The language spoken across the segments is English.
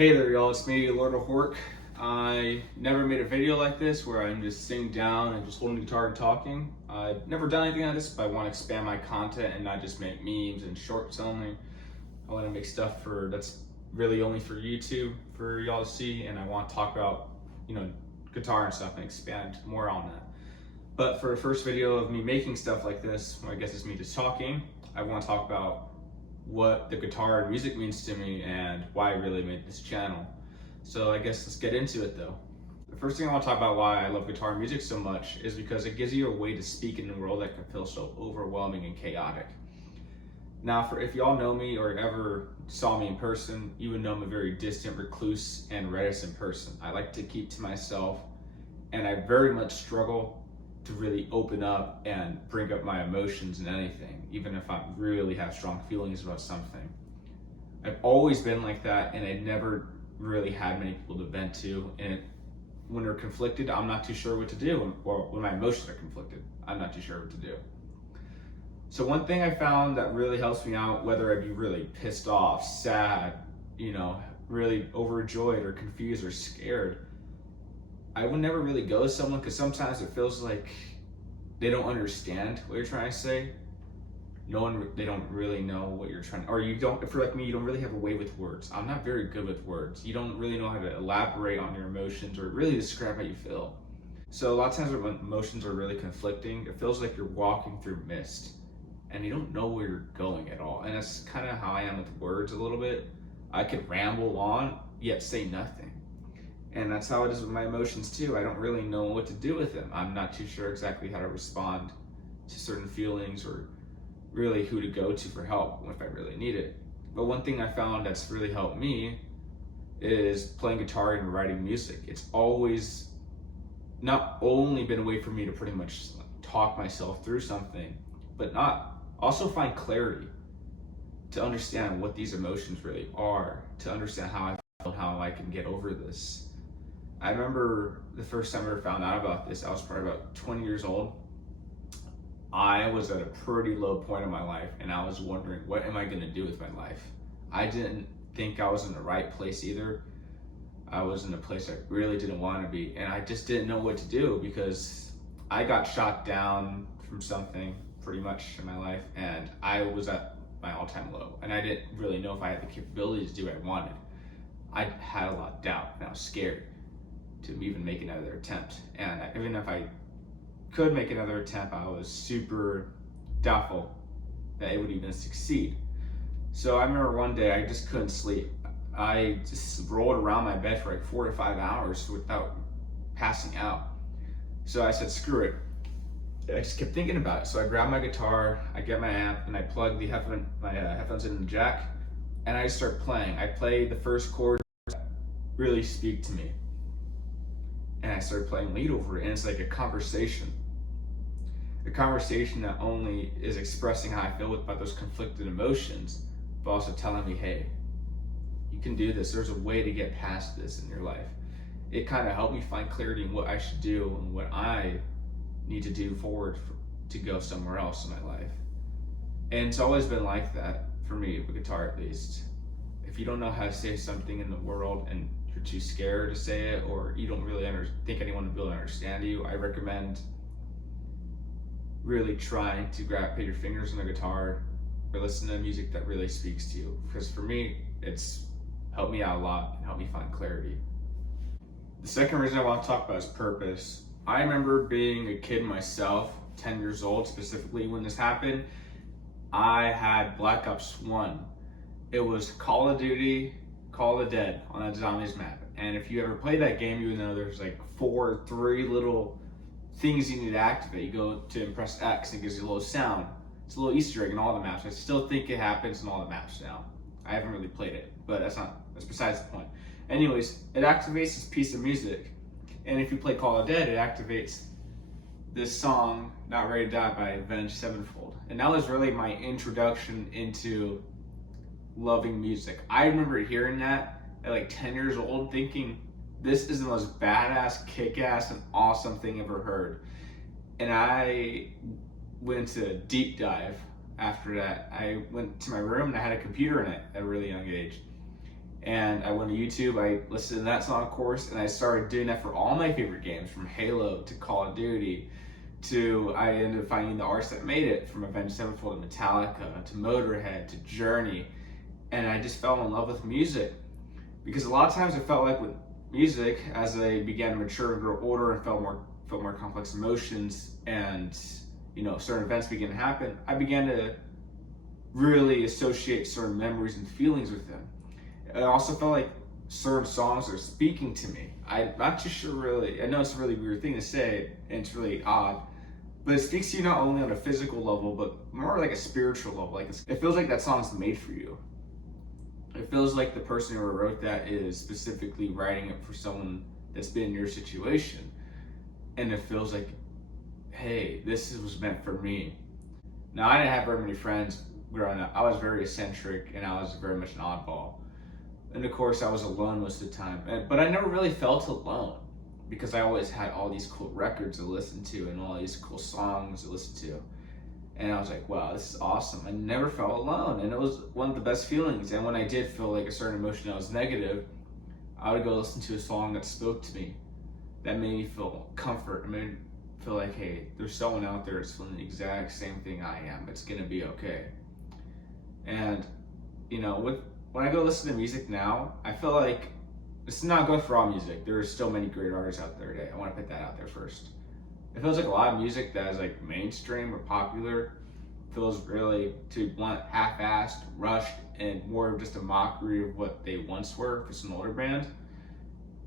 Hey there, y'all. It's me, Lord of Hork. I never made a video like this where I'm just sitting down and just holding the guitar and talking. I've never done anything like this, but I want to expand my content and not just make memes and shorts only. I want to make stuff that's really only for YouTube for y'all to see, and I want to talk about, guitar and stuff and expand more on that. But for the first video of me making stuff like this, I guess it's me just talking, I want to talk about what the guitar and music means to me and why I really made this channel. So I guess let's get into it though. The first thing I want to talk about why I love guitar and music so much is because it gives you a way to speak in a world that can feel so overwhelming and chaotic. Now, if y'all know me or ever saw me in person, you would know I'm a very distant, recluse, and reticent person. I like to keep to myself, and I very much struggle to really open up and bring up my emotions in anything, even if I really have strong feelings about something. I've always been like that, and I never really had many people to vent to. And when they're conflicted, I'm not too sure what to do. Or when my emotions are conflicted, I'm not too sure what to do. So one thing I found that really helps me out, whether I be really pissed off, sad, really overjoyed or confused or scared, I would never really go to someone because sometimes it feels like they don't understand what you're trying to say. They don't really know what you're trying, or you don't, if you're like me, you don't really have a way with words. I'm not very good with words. You don't really know how to elaborate on your emotions or really describe how you feel. So a lot of times when emotions are really conflicting, it feels like you're walking through mist and you don't know where you're going at all. And that's kind of how I am with words a little bit. I could ramble on, yet say nothing. And that's how it is with my emotions too. I don't really know what to do with them. I'm not too sure exactly how to respond to certain feelings or really who to go to for help if I really need it. But one thing I found that's really helped me is playing guitar and writing music. It's always not only been a way for me to pretty much talk myself through something, but also find clarity to understand what these emotions really are, to understand how I feel, how I can get over this. I remember the first time I ever found out about this, I was probably about 20 years old. I was at a pretty low point in my life, and I was wondering, what am I gonna do with my life? I didn't think I was in the right place either. I was in a place I really didn't want to be, and I just didn't know what to do because I got shot down from something pretty much in my life, and I was at my all-time low, and I didn't really know if I had the capability to do what I wanted. I had a lot of doubt, and I was scared to even make another attempt. And even if I could make another attempt, I was super doubtful that it would even succeed. So I remember one day I just couldn't sleep. I just rolled around my bed for like 4 to 5 hours without passing out. So I said, screw it. I just kept thinking about it. So I grabbed my guitar, I get my amp, and I plug my headphones in the jack, and I start playing. I play the first chord that really speak to me, and I started playing lead over it, and it's like a conversation that only is expressing how I feel about those conflicted emotions, but also telling me, hey, you can do this. There's a way to get past this in your life. It kind of helped me find clarity in what I should do and what I need to do forward to go somewhere else in my life. And it's always been like that for me with guitar, at least. If you don't know how to say something in the world and you're too scared to say it, or you don't really think anyone will be able to understand you, I recommend really trying to put your fingers on the guitar or listen to music that really speaks to you. Because for me, it's helped me out a lot and helped me find clarity. The second reason I want to talk about is purpose. I remember being a kid myself, 10 years old specifically when this happened. I had Black Ops 1. It was Call of Duty, Call of the Dead on that zombies map. And if you ever play that game, you know there's like 3 little things you need to activate. You go to press X and it gives you a little sound. It's a little Easter egg in all the maps. I still think it happens in all the maps now. I haven't really played it, but that's besides the point. Anyways, it activates this piece of music. And if you play Call of Dead, it activates this song, Not Ready to Die by Avenged Sevenfold. And that was really my introduction into loving music. I remember hearing that at like 10 years old thinking, this is the most badass, kick-ass, and awesome thing I've ever heard. And I went to deep dive after that. I went to my room and I had a computer in it at a really young age. And I went to YouTube, I listened to that song, of course, and I started doing that for all my favorite games, from Halo to Call of Duty to, I ended up finding the artists that made it, from Avenged Sevenfold to Metallica to Motorhead to Journey. And I just fell in love with music, because a lot of times I felt like with music, as I began to mature and grow older and felt more complex emotions, and certain events began to happen, I began to really associate certain memories and feelings with them. I also felt like certain songs are speaking to me. I'm not too sure really, I know it's a really weird thing to say, and it's really odd, but it speaks to you not only on a physical level, but more like a spiritual level. Like it feels like that song's made for you. It feels like the person who wrote that is specifically writing it for someone that's been in your situation. And it feels like, hey, this was meant for me. Now, I didn't have very many friends growing up. I was very eccentric, and I was very much an oddball. And of course, I was alone most of the time. But I never really felt alone, because I always had all these cool records to listen to and all these cool songs to listen to. And I was like, wow, this is awesome. I never felt alone. And it was one of the best feelings. And when I did feel like a certain emotion that was negative, I would go listen to a song that spoke to me, that made me feel comfort. It made me feel like, hey, there's someone out there that's feeling the exact same thing I am. It's going to be okay. And, when I go listen to music now, I feel like this is not good for all music. There are still many great artists out there today. I want to put that out there first. It feels like a lot of music that is like mainstream or popular feels really, to be blunt, half-assed, rushed, and more of just a mockery of what they once were for some older band.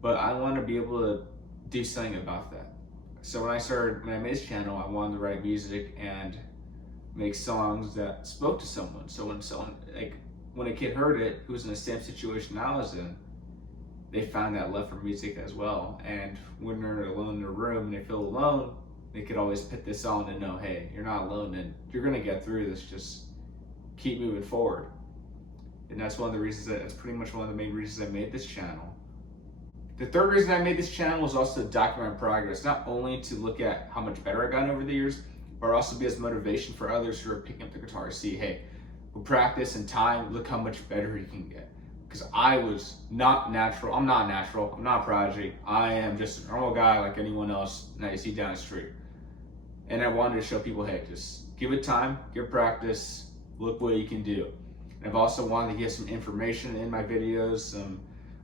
But I want to be able to do something about that. So when I made this channel, I wanted to write music and make songs that spoke to someone. So when a kid heard it who was in the same situation I was in, they found that love for music as well. And when they're alone in a room and they feel alone, they could always put this on and know, hey, you're not alone and you're gonna get through this, just keep moving forward. And that's pretty much one of the main reasons I made this channel. The third reason I made this channel was also to document my progress, not only to look at how much better I've gotten over the years, but also be as motivation for others who are picking up the guitar to see, hey, with practice and time, look how much better you can get. Because I was not natural. I'm not natural. I'm not a prodigy. I am just a normal guy like anyone else that you see down the street. And I wanted to show people, hey, just give it time, give practice, look what you can do. And I've also wanted to give some information in my videos, some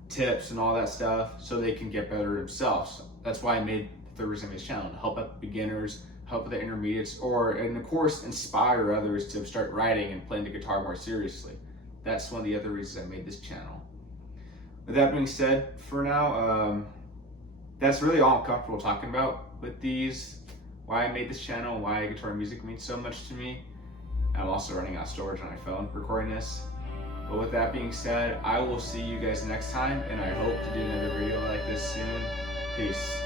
tips and all that stuff, so they can get better themselves. That's why I made the third reason I made this channel, to help out beginners, help with the intermediates, and of course, inspire others to start writing and playing the guitar more seriously. That's one of the other reasons I made this channel. With that being said, for now, that's really all I'm comfortable talking about with these, why I made this channel, why guitar music means so much to me. I'm also running out of storage on my phone recording this. But with that being said, I will see you guys next time, and I hope to do another video like this soon. Peace.